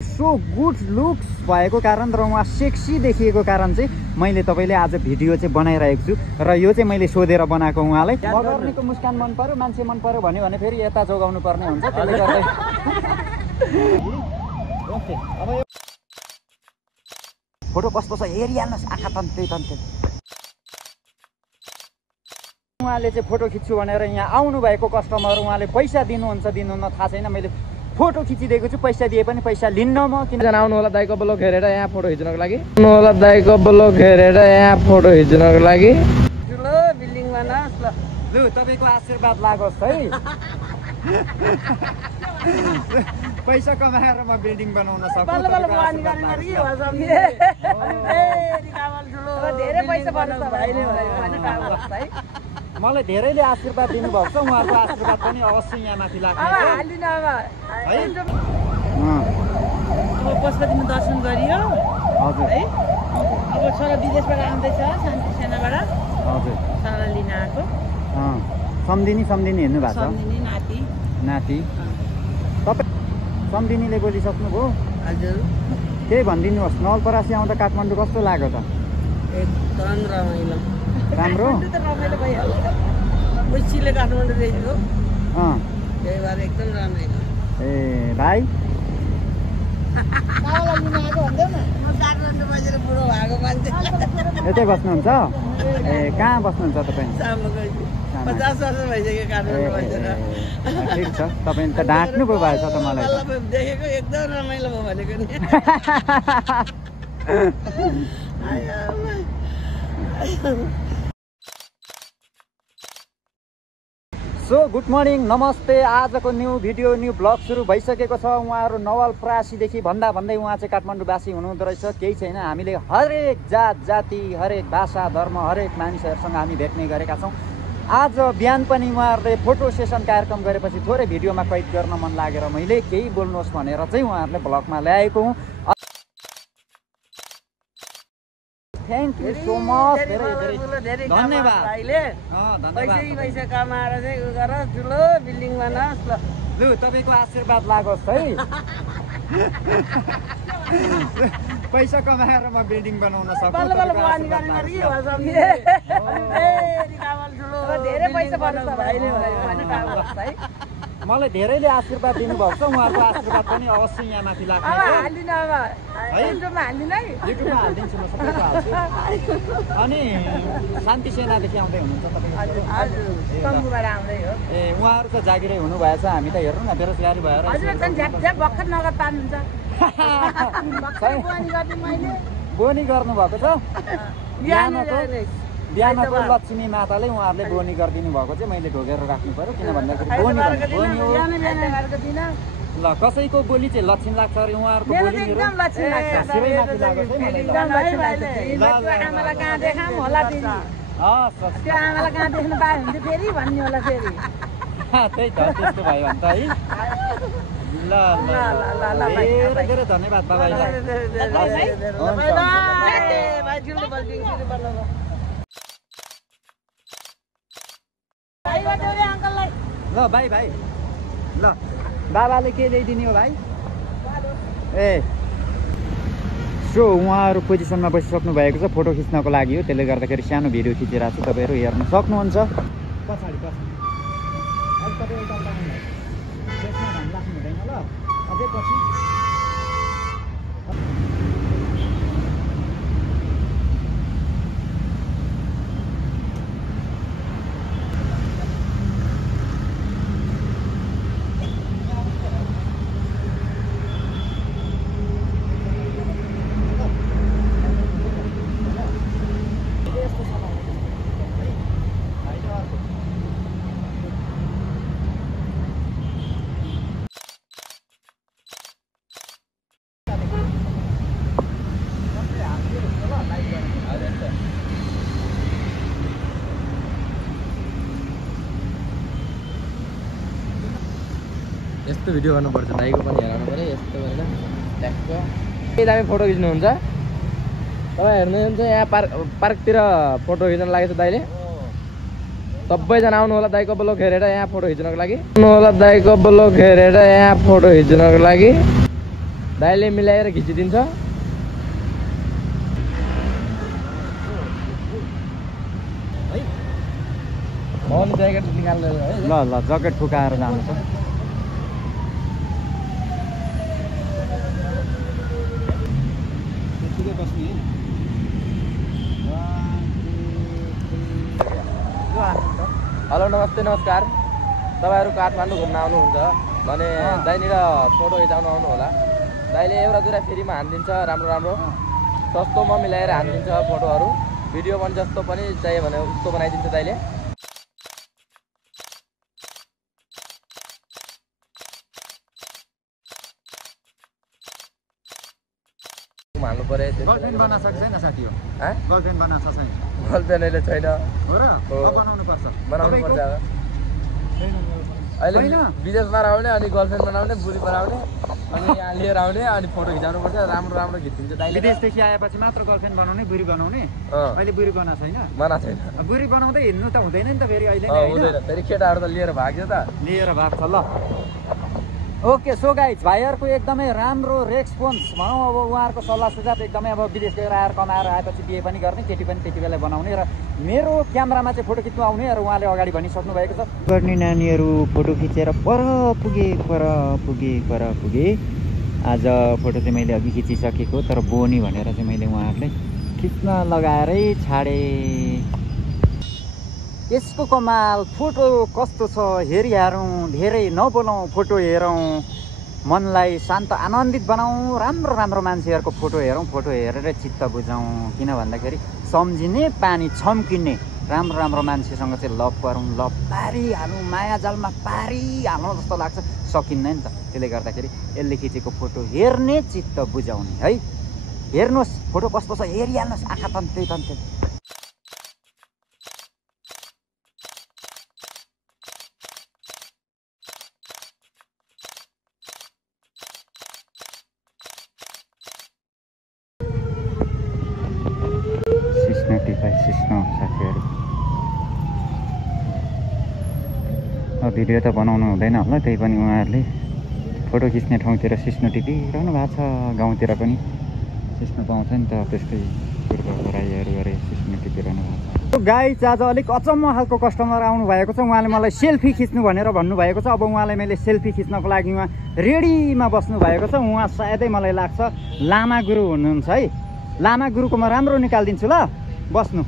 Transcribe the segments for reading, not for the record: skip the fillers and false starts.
So good looks भएको कारण र उहाँ सेक्सी देखिएको कारण चाहिँ मैले तपाईँले आज भिडियो चाहिँ बनाइरहेको छु र यो चाहिँ मैले सोधेर बनाएको उहाँलाई। मगर्नीको मुस्कान मन पर्यो, मान्छे मन पर्यो भन्यो भने फेरि यता जोगाउनु पर्ने हुन्छ, त्यसले गर्दा ओके। अब यो फोटो कस्तो छ हेरिहाल्नुहोस्, आँखा तन्ते तन्ते। उहाँले चाहिँ फोटो खिच्छु भनेर यहाँ आउनु भएको कस्टमर, उहाँले पैसा दिनुहुन्छ दिनुहुन्न थाहा छैन, मैले फोटो खिचिदिएको छु, पैसा दिए पनि पैसा लिन्न म। किनजना आउनु होला दाइको ब्लग हेरेर यहाँ फोटो खिच्नको लागि, आउनु होला दाइको ब्लग हेरेर यहाँ फोटो खिच्नको लागि। ठुलो बिल्डिङ बनाओस् ल, लु तपाईँको आशीर्वाद लागोस् है। पैसा कमाएर म बिल्डिङ बनाउन सक्छु। धेरै पैसा पर्छ भाइले है। मलाई धेरैले आशीर्वाद दिनुभएको छ, उहाँहरूको आशीर्वाद पनि अवश्य यहाँ माथि लाग्छ है। अब पशुपतिमा दर्शन गरियो हजुर है। अब छोरा विदेशबाट आउँदैछ, शान्ति सेनाबाट हजुर छोरालाई लिन आएको। सम्धिनी हेर्नु भएको छ, सम्धिनी नाति नाति। तपाईँ सम्धिनीले बोलिसक्नुभयो? हजुर। केही भनिदिनुहोस्, नवलपरासी आउँदा काठमाडौँ कस्तो लाग्यो त? एकदम रमाइलो। राम्रो त रमाइलो भइहाल्छ, खुसीले काठमाडौँ देखेको, त्यही भएर एकदम रमाइलो। ए भाइ बुढो भएको मान्छे यतै बस्नुहुन्छ? ए कहाँ बस्नुहुन्छ तपाईँ? 50 वर्ष भइसक्यो काठमाडौँ बसेर। ठिक छ, तपाईँ त ढाँट्नु पो भएछ त मलाई। देखेको एकदम रमाइलो भयो भनेको नि। सो गुड मर्निङ, नमस्ते। आजको न्यू भिडियो न्यू ब्लग सुरु भइसकेको छ। उहाँहरू नवलपरासीदेखि भन्दै उहाँ चाहिँ काठमाडौँवासी हुनुहुँदो रहेछ। केही छैन, हामीले हरेक जात जाति, हरेक भाषा धर्म, हरेक मानिसहरूसँग हामी भेट्ने गरेका छौँ। आज बिहान पनि उहाँहरूले फोटो सेसन कार्यक्रम गरेपछि थोरै भिडियोमा कैद गर्न मन लागेर मैले केही बोल्नुहोस् भनेर चाहिँ उहाँहरूले ब्लगमा ल्याएको हुँ। थ्याङ्क यू सो मच, धेरै धन्यवाद। पैसा कमाएर चाहिँ उ गर, ठुलो बिल्डिङ बनाओस् ल। लु तपाईँको आशीर्वाद लागोस् है। पैसा कमाएर म बिल्डिङ बनाउन सक्छु। धेरै पैसा पर्छ भाइले है। मलाई धेरैले आशीर्वाद दिनुभएको छ, उहाँहरूको आशीर्वाद पनि अवश्य यहाँ माथि लाग्छ है। युट्युबमा हालिदिन्छु म, सबैको हाल्छु। अनि शान्ति सेनादेखि आउँदै हुनुहुन्छ तपाईँ? तम्बुबाट आउँदै हो। ए उहाँहरू त जागिरै हुनुभएछ, हामी त हेर्नु न बेरोजगारी भएर। भर्खर नगद पाल्नुहुन्छ। बोनी गर्नुभएको छ। बिहानको लक्ष्मी माताले उहाँहरूले बोनी गरिदिनु भएको चाहिँ मैले ढोगेर राख्नु पर्यो, किन भन्दाखेरि बोनी हो। ल कसैको बोली चाहिँ लक्षण लाग्छ अरे, उहाँहरूको बोली त्यही त, त्यस्तो भयो भने त है। ल धेरै धन्यवाद बाबालाई। ल भाइ ल बाबाले के ल्याइदिने हो भाइ? ए सो उहाँहरू पोजिसनमा बसिसक्नु भएको छ, फोटो खिच्नको लागि हो, त्यसले गर्दाखेरि सानो भिडियो खिचिरहेको छु, तपाईँहरू हेर्न सक्नुहुन्छ। पछाडि अब तपाईँ एउटा त्यसमा धान राख्नु हुँदैन ल, अझै पछि। यस्तो भिडियो गर्नुपर्छ, दाइको पनि हेराउनु पऱ्यो यस्तो गरेर ट्याक्क। के दामी फोटो खिच्नुहुन्छ तपाईँ, हेर्नुहुन्छ यहाँ पार्कतिर फोटो खिच्न लागेको छ दाइले। सबैजना आउनु होला दाइको ब्लग हेरेर यहाँ फोटो खिच्नको लागि, आउनु होला दाइको ब्लग हेरेर यहाँ फोटो खिच्नको लागि। दाइले मिलाएर खिचिदिन्छ। ज्याकेट निकाल्नु है। ल ल ज्याकेट फुकाएर जानु छ। हेलो नमस्ते नमस्कार। तपाईँहरू काठमाडौँ घुम्न आउनुहुन्छ भने दाइनिर फोटो खिचाउनु आउनु होला। दाइले एउटा दुईवटा फ्रीमा हानिदिन्छ, राम्रो राम्रो सस्तोमा मिलाएर हानिदिन्छ फोटोहरू। भिडियो पनि जस्तो पनि चाहियो भने उस्तो बनाइदिन्छ दाइले। हाल्नु पर्यो। गर्लफ्रेन्ड बनाएको छ कि छैन साथी हो? गर्लफ्रेन्ड बनाएको छ छैन? गर्लफ्रेन्ड अहिले छैन। हो र? बनाउनु पर्छ। बनाउनु पर्छ। अहिले विदेशमा आउने अनि गर्लफ्रेन्ड बनाउने, बुढी बनाउने अनि यहाँ लिएर आउने अनि फोटो खिचाउनु पर्छ। राम्रो राम्रो खिचिदिन्छ दाइले। विदेशदेखि आएपछि मात्र गर्लफ्रेन्ड बनाउने, बुढी बनाउने। अहिले बुढी बनाएको छैन? बनाएको छैन। बुढी बनाउँदै हिँड्नु त हुँदैन नि त फेरि अहिले नै। हुँदैन, फेरि केटाहरू त लिएर भाग्यो त। लिएर भाग्छ ल। ओके सो गाइज, भाइहरूको एकदमै राम्रो रेस्पोन्स भनौँ। अब उहाँहरूको सल्लाह सुझाव एकदमै अब विदेश गएर आएर कमाएर आएपछि बिहे पनि गर्ने, केटी पनि त्यति बेला बनाउने र मेरो क्यामेरामा चाहिँ फोटो खिच्नु आउने र उहाँले अगाडि भनिसक्नु भएको छ। गर्ने नानीहरू फोटो खिचेर पर पुगे। आज फोटो चाहिँ मैले अघि खिचिसकेको, तर बोनी भनेर चाहिँ मैले उहाँहरूलाई खिच्न लगाएरै छाडेँ। यसको कमाल फोटो कस्तो छ हेरिहारौँ, धेरै नबोलाउँ, फोटो हेरौँ, मनलाई शान्त आनन्दित बनाऊँ, राम्रो राम्रो मान्छेहरूको फोटो हेरौँ, फोटो हेरेर चित्त बुझाउँ। किन भन्दाखेरि सम्झिने, पानी छम्किने राम्रो राम्रो मान्छेसँग चाहिँ लभ गरौँ, लभ पारिहालौँ, माया जालमा पारिहालौँ जस्तो लाग्छ। सकिन्न नि त। त्यसले गर्दाखेरि यसले खिचेको फोटो हेर्ने, चित्त बुझाउने है। हेर्नुहोस् फोटो कस्तो छ हेरिहाल्नुहोस्, आँखा तन्ते। साथीहरू भिडियो त बनाउनु हुँदैन होला, त्यही पनि उहाँहरूले फोटो खिच्ने ठाउँतिर सिस्नो टिपिरहनु भएको छ। गाउँतिर पनि सिस्नो पाउँछ नि त, त्यस्तै पूर्वको राईहरू गरे सिस्नो टिपिरहनु भएको छ। गाइज आज अलिक अचम्म खालको कस्टमर आउनु भएको छ। उहाँले मलाई सेल्फी खिच्नु भनेर भन्नुभएको छ। अब उहाँलाई मैले सेल्फी खिच्नको लागि उहाँ रेडीमा बस्नु भएको छ। उहाँ सायदै मलाई लाग्छ लामा गुरु हुनुहुन्छ है। लामा गुरुको म राम्रो निकालिदिन्छु ल, बस्नु।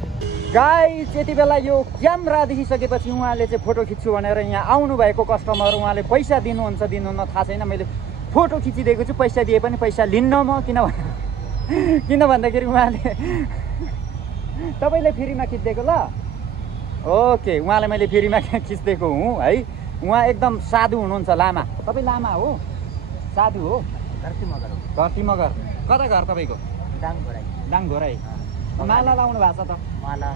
गाइस यति बेला यो क्यामेरा देखिसकेपछि उहाँले चाहिँ फोटो खिच्छु भनेर यहाँ आउनुभएको कस्टमर, उहाँले पैसा दिनुहुन्छ दिनुहुन्न थाहा छैन। मैले फोटो खिचिदिएको छु, पैसा दिए पनि पैसा लिन्न म। किन भन्दाखेरि उहाँले तपाईँले फ्रीमा खिचिदिएको ल। ओके, उहाँलाई मैले फ्रीमा खिचिदिएको हुँ है। उहाँ एकदम साधु हुनुहुन्छ, लामा। तपाईँ लामा हो? साधु हो? घरती मगर। कता घर तपाईँको? दाङघोराई। माला लाउनु भएको छ त? माला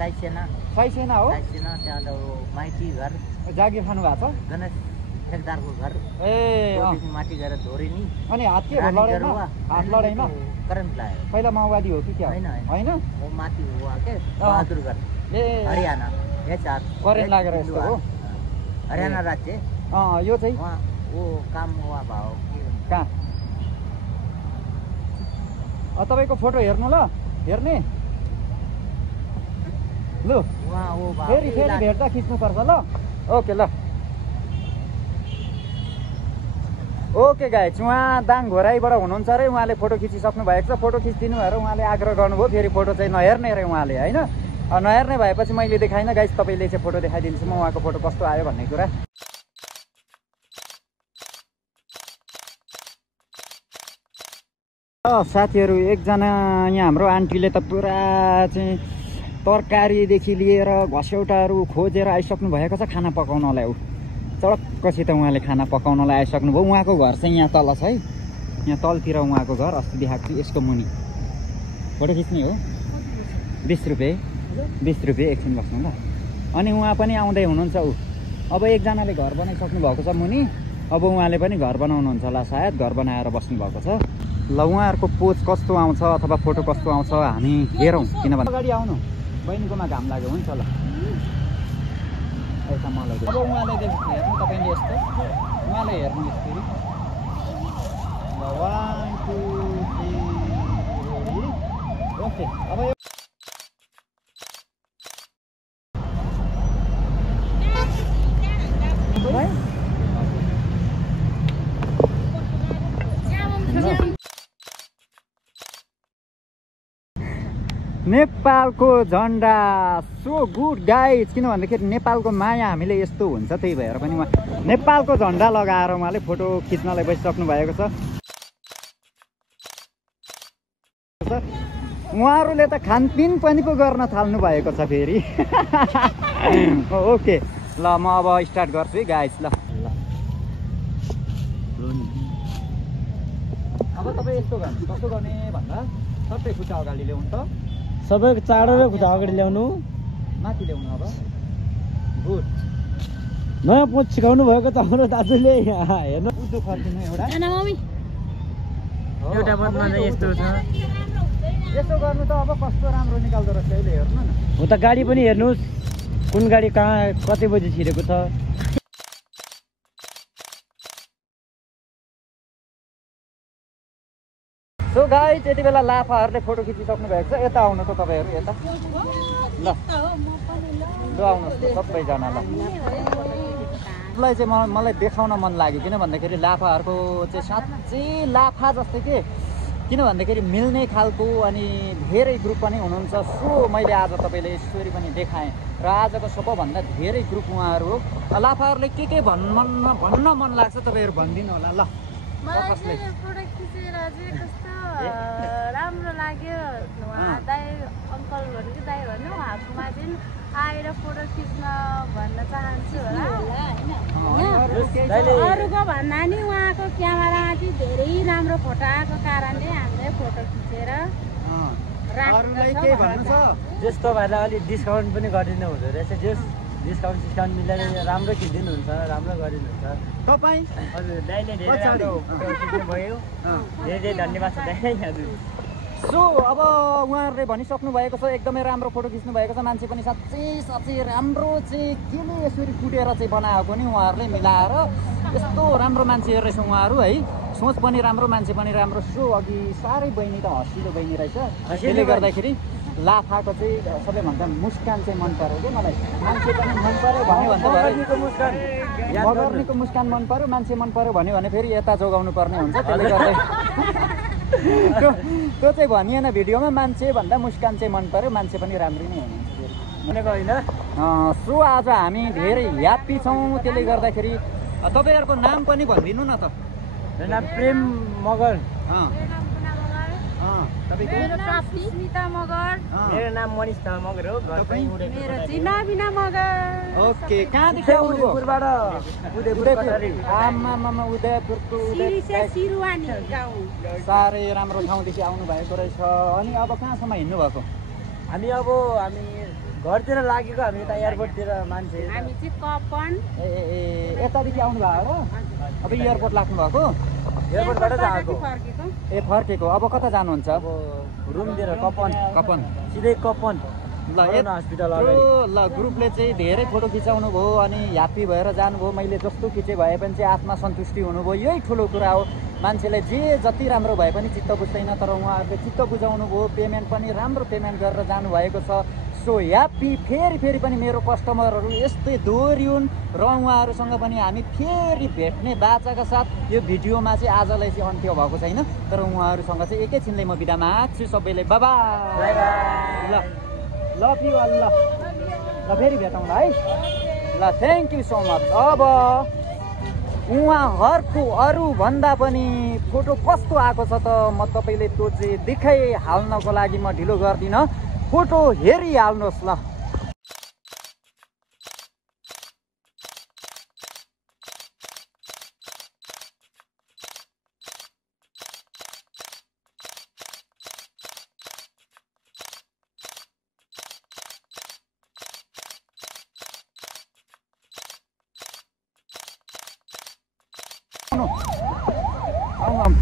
साइसेना हो? त्यहाँ माइती घर जागिर खानु भएको छ? गणेश ठेकदारको घर। ए माथि गएर धोरिनी। अनि हात के हो लडाइँमा? हात लडाइँमा करेन्ट लाग्यो। पहिला माओवादी हो कि क्या? होइन, वो माथि हो के बहादुरगढ, ए हरियाणा। करेन्ट लागेर यस्तो हो? हरियाणा राज्य। यो चाहिँ वो काम हुआ भाव कहाँ? तपाईँको फोटो हेर्नु ल, हेर्ने लु। फेरि भेट्दा खिच्नुपर्छ ल। ओके ल। ओके गाइज, उहाँ दाङघोराईबाट हुनुहुन्छ अरे। उहाँले फोटो खिचिसक्नु भएको छ। फोटो खिचिदिनु भएर उहाँले आग्रह गर्नुभयो फेरि फोटो चाहिँ नहेर्ने अरे उहाँले, होइन? नहेर्ने भएपछि मैले देखाइनँ गाइज। तपाईँले चाहिँ फोटो देखाइदिनुहोस् म उहाँको फोटो कस्तो आयो भन्ने कुरा। साथीहरू एकजना यहाँ हाम्रो आन्टीले त पुरा चाहिँ तरकारीदेखि लिएर घस्यौटाहरू खोजेर आइसक्नु भएको छ खाना पकाउनलाई। चडक्कसित उहाँले खाना पकाउनलाई आइसक्नु भयो। उहाँको घर चाहिँ यहाँ तल छ है, यहाँ तलतिर उहाँको घर। अस्ति देखाएको छु यसको मुनि। फोटो खिच्ने हो? 20 रुपियाँ। एकछिन बस्नु ल। अनि उहाँ पनि आउँदै हुनुहुन्छ। अब एकजनाले घर बनाइसक्नु भएको छ मुनि। अब उहाँले पनि घर बनाउनुहुन्छ होला सायद, घर बनाएर बस्नु भएको छ ल। उहाँहरूको पोज कस्तो आउँछ अथवा फोटो कस्तो आउँछ हामी हेरौँ। किनभने अगाडि आउनु, बहिनीकोमा घाम लाग्यो। हुन्छ ल, यता मलाई अब उहाँले हेर्नु, तपाईँले यस्तो उहाँले हेर्नु फेरि। 1 2 3 ओके अब यो नेपालको झन्डा सो गुड गाइज किन भन्दाखेरि नेपालको माया हामीले यस्तो हुन्छ त्यही भएर पनि नेपालको झन्डा लगाएर उहाँले फोटो खिच्नलाई बसिसक्नु भएको छ उहाँहरूले त खानपिन पनि पो गर्न थाल्नु भएको छ फेरि ओके ल म अब स्टार्ट गर्छु है गाइज ल अब तपाईँ यस्तो गर्नु कस्तो गर्ने भन्दा सबै खुट्टा अगाडि ल्याउनु त सबैको चाँडो र खुट्टा अगाडि ल्याउनु माथि ल्याउनु अब गुड नयाँ पोच सिकाउनु भएको त हाम्रो दाजुले हेर्नु उद्धो फर्किनु एउटा एउटा पदमा चाहिँ यस्तो छ यसो गर्नु त अब कस्तो राम्रो निकाल्दो रहेछ अहिले हेर्नु न हो त गाडी पनि हेर्नुहोस् कुन गाडी कहाँ कति बजी छिरेको छ सो गाइस यति बेला लाफाहरूले फोटो खिचिसक्नु भएको छ यता आउनु त तपाईँहरू यता ल आउनुहोस् त सबैजना ल मलाई चाहिँ मलाई देखाउन मन लाग्यो किन भन्दाखेरि लाफाहरूको चाहिँ साँच्चै लाफा जस्तै के किन भन्दाखेरि मिल्ने खालको अनि धेरै ग्रुप पनि हुनुहुन्छ सो मैले आज तपाईँले स्टोरी पनि देखाएँ र आजको सबैभन्दा धेरै ग्रुप उहाँहरू हो लाफाहरूले के भन्न मन लाग्छ तपाईँहरू भनिदिनु होला ल राम्रो लाग्यो दाइ अङ्कलहरू कि दाइ भन्नु उहाँकोमा चाहिँ आएर फोटो खिच्न भन्न चाहन्छु होला अरूको भन्दा नि उहाँको क्यामेरामा चाहिँ धेरै राम्रो फोटो आएको कारणले हामीले फोटो खिचेर जस्तो भाइलाई अलिक डिस्काउन्ट पनि गरिदिनु हुँदो रहेछ जस डिस्काउन्ट मिलाएर राम्रो खिचिदिनुहुन्छ राम्रो गरिदिनुहुन्छ तपाईँ हजुर दाइले धेरै राम्रो फोटो खिच्नुभयो धेरै धन्यवाद छ दाइ हजुर सो अब उहाँहरूले भनिसक्नु भएको छ एकदमै राम्रो फोटो खिच्नु भएको छ मान्छे पनि साँच्चै राम्रो चाहिँ केले यसरी कुटेर चाहिँ बनाएको नि उहाँहरूले मिलाएर यस्तो राम्रो मान्छेहरू रहेछ उहाँहरू है सोच पनि राम्रो मान्छे पनि राम्रो सो अघि साह्रै बहिनी त हँसिलो बहिनी रहेछ त्यसले गर्दाखेरि लाफाको चाहिँ सबैभन्दा मुस्कान चाहिँ मन पर्यो क्या मलाई मान्छे पनि मन पर्यो भन्यो भने मगर्नीको मुस्कान मन पर्यो मान्छे मन पर्यो भन्यो भने फेरि यता जोगाउनु पर्ने हुन्छ त्यसले गर्दा त्यो चाहिँ भनिएन भिडियोमा मान्छे भन्दा मुस्कान चाहिँ मन पर्यो मान्छे पनि राम्रै नै हुनुहुन्छ होइन सो आज हामी धेरै ह्याप्पी छौँ त्यसले गर्दाखेरि तपाईँहरूको नाम पनि भनिदिनु न त मेरो नाम प्रेम मगर मेरो नाम मनिष मगर हो मेरो चाहिँ नबिना मगर ओके कहाँदेखि आउनुभयो आमामा उदयपुरको साह्रै राम्रो ठाउँदेखि आउनु भएको रहेछ अनि अब कहाँसम्म हिँड्नु भएको हामी घरतिर लागेको हामी यता एयरपोर्टतिर मान्छे हामी चाहिँ कपन यतादेखि आउनु भएको हो अब एयरपोर्ट लाग्नु भएको एयरपोर्टबाट आएको फर्केको अब कता जानुहुन्छ अब रुमतिर कपन सिधै कपन ल हस्पिटल ल ग्रुपले चाहिँ धेरै फोटो खिचाउनु भयो अनि ह्याप्पी भएर जानुभयो मैले जस्तो खिचे भए पनि चाहिँ आत्मा सन्तुष्टि हुनुभयो यही ठुलो कुरा हो मान्छेले जे जति राम्रो भए पनि चित्त बुझ्दैन तर उहाँहरूले चित्त बुझाउनु भयो पेमेन्ट पनि राम्रो पेमेन्ट गरेर जानुभएको छ सो ह्याप्पी फेरि पनि मेरो कस्टमरहरू यस्तै दोहोरिउन् र उहाँहरूसँग पनि हामी फेरि भेट्ने बाचाका साथ यो भिडियोमा चाहिँ आजलाई चाहिँ अन्त्य भएको छैन तर उहाँहरूसँग चाहिँ एकैछिनले म बिदा माग्छु सबैले बाबा ल लभ यु अल ल फेरि भेटौँला है ल थ्याङ्क यू सो मच अब उहाँहरूको अरूभन्दा पनि फोटो कस्तो आएको छ त म तपाईँले त्यो चाहिँ देखाइहाल्नको लागि म ढिलो गर्दिनँ फोटो हेरिहाल्नुहोस् ल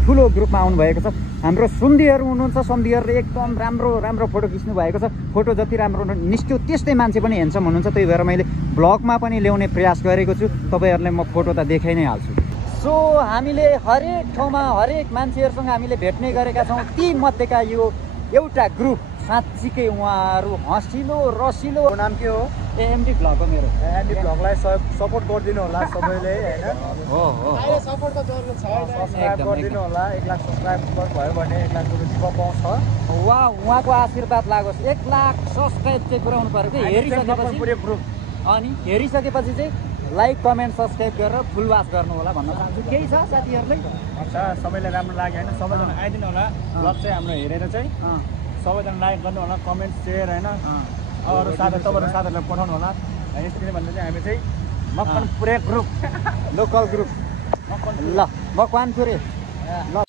ठुलो ग्रुपमा आउनुभएको छ हाम्रो सुन्दीहरू हुनुहुन्छ सुन्दीहरूले एकदम राम्रो फोटो खिच्नु भएको छ फोटो जति राम्रो निस्क्यो त्यस्तै मान्छे पनि हेन्सम हुनुहुन्छ त्यही भएर मैले ब्लगमा पनि ल्याउने प्रयास गरेको छु तपाईँहरूलाई म फोटो त देखाइ नै हाल्छु सो हामीले हरेक ठाउँमा हरेक मान्छेहरूसँग हामीले भेट्ने गरेका छौँ। ती मध्येका यो एउटा ग्रुप साँच्चीकै उहाँहरू हँसिलो रसिलो। नाम के हो? एमडी भ्लग हो मेरो। एमडी भ्लगलाई सपोर्ट गरिदिनु होला सबैले हैन। हो सपोर्ट त जरुरत छ। सब्स्क्राइब गरिदिनु होला। 1 लाख सब्स्क्राइबर भयो भने 1 लाख रुपैयाँ जिम्मा पाउँछ। उहाँको आशीर्वाद लागोस्। 1 लाख सब्स्क्राइब चाहिँ पुऱ्याउनु पर्यो कि हेरिसकेपछि पुरै ग्रुप। अनि हेरिसकेपछि चाहिँ लाइक कमेन्ट सब्स्क्राइब गरेर फुलवास गर्नु होला भन्न चाहन्छु। केही छ साथीहरूलाई? अच्छा सबैलाई राम्रो लाग्यो हैन। सबैजना आइदिनु होला। ब्लग चाहिँ हाम्रो हेरेर चाहिँ सबैजना लाइक गर्नु होला, कमेन्ट सेयर हैन। अरू तपाईँहरू साथीहरूलाई पठाउनु होला। यसरी भन्दा चाहिँ हामी चाहिँ मक्कन पुरै ग्रुप लोकल ग्रुप। ल मकवानपुरे ल।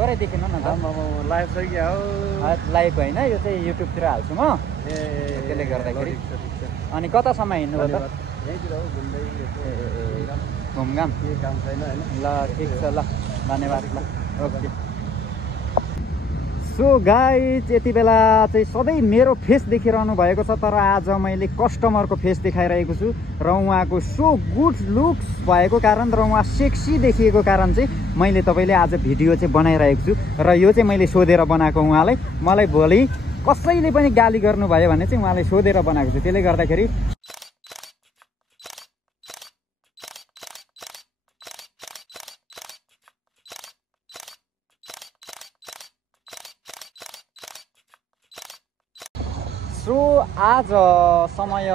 थोरै देखिनु न त। लाइभ चाहिँ क्या हो? लाइभ होइन, यो चाहिँ युट्युबतिर हाल्छु म। त्यसले गर्दाखेरि अनि कतासम्म हिँड्नु भयो त? यहीँतिर हो घुम्दै घुमघाम के काम छैन हैन। ल ठिक छ, ल धन्यवाद। ल ओके। सो गाइज यति बेला चाहिँ सधैँ मेरो फेस देखिरहनु भएको छ, तर आज मैले कस्टमरको फेस देखाइरहेको छु र उहाँको सो गुड लुक्स भएको कारण र उहाँ सेक्सी देखिएको कारण चाहिँ मैले तपाईँले आज भिडियो चाहिँ बनाइरहेको छु। र यो चाहिँ मैले सोधेर बनाएको उहाँलाई। मलाई भोलि कसैले पनि गाली गर्नुभयो भने चाहिँ उहाँले सोधेर बनाएको छु। त्यसले गर्दाखेरि सो आज समय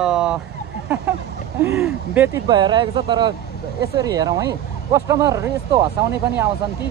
व्यतीत भइरहेको छ, तर यसरी हेरौँ है, कस्टमरहरू यस्तो हँसाउने पनि आउँछन् कि